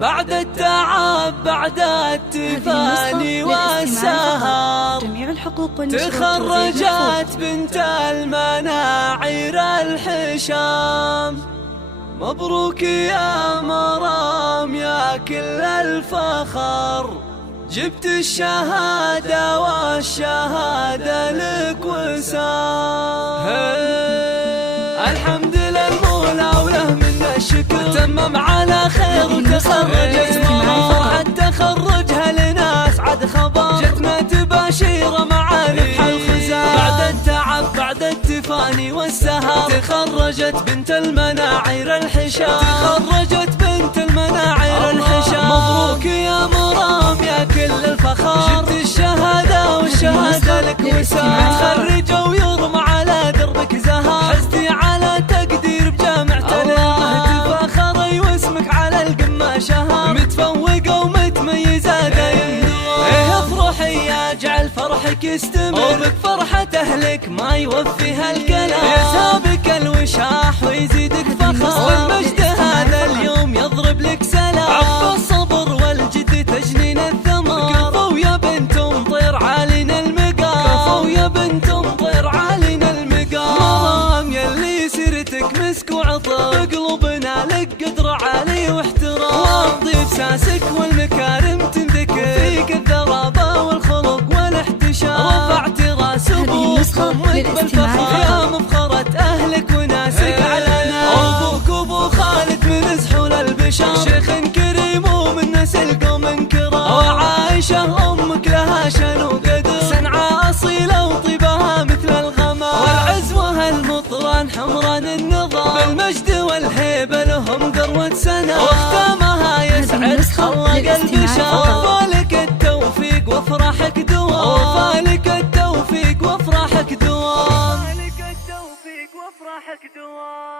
بعد التعب بعد التفاني والسهر تخرجت بنت المناعير الحشام. مبروك يا مرام يا كل الفخر، جبت الشهادة والشهادة لك وسام. الحمد للمولى وله منا الشكر، تمم على خير وتخرجت فرحة تخرجها لنا أسعد خبر، جتنا تباشير مع ربح الخزام. بعد التعب بعد التفاني والسهر تخرجت بنت المناعير الحشام، تخرجت بنت المناعير الحشام. مبروك يا مرام يا كل الفخر، جبت الشهادة والشهادة لك وسام. متخرجة ويرمى على دربك زهر، حزتي على تقدير بجامعة الله، تفاخري واسمك على القمة شهر، متفوقة ومتميزة دايم دوام. افرحي يا جعل فرحك يستمر، وبك فرحة أهلك ما يوفيها الكلام، يسابك الوشاح ويزيدك فخر، والمجد هذا اليوم يضرب لك سلام. عقب الصبر والجد تجنين الثمر، كفو يا بنت مطير عالينا المقام، كفو يا بنت مطير عالينا المقام. مرام يلي سيرتك مسك وعطر، بقلوبنا لك قدر عالي واحترام، واضيف ساسك والمكارم تنذكر، فيك الذرابة والخلق والاحتشام. رفعت راس ابوك امك بالفخر، يا مفخرة اهلك وناسك على ناس. ابوك ابو خالد من زحول البشر، شيخ كريم ومن نسل قوم كرام. وعائشة امك لها شان وقدر، صنعاء اصيلة وطيبها مثل الغمام. والعزوة المطران حمران النظام، بالمجد والهيبة لهم ذروة سنة، واختامها يسعد خلق البشر. وفالك التوفيق وافراحك دوام، وفالك التوفيق وافراحك دوام، وفالك التوفيق وافراحك دوام.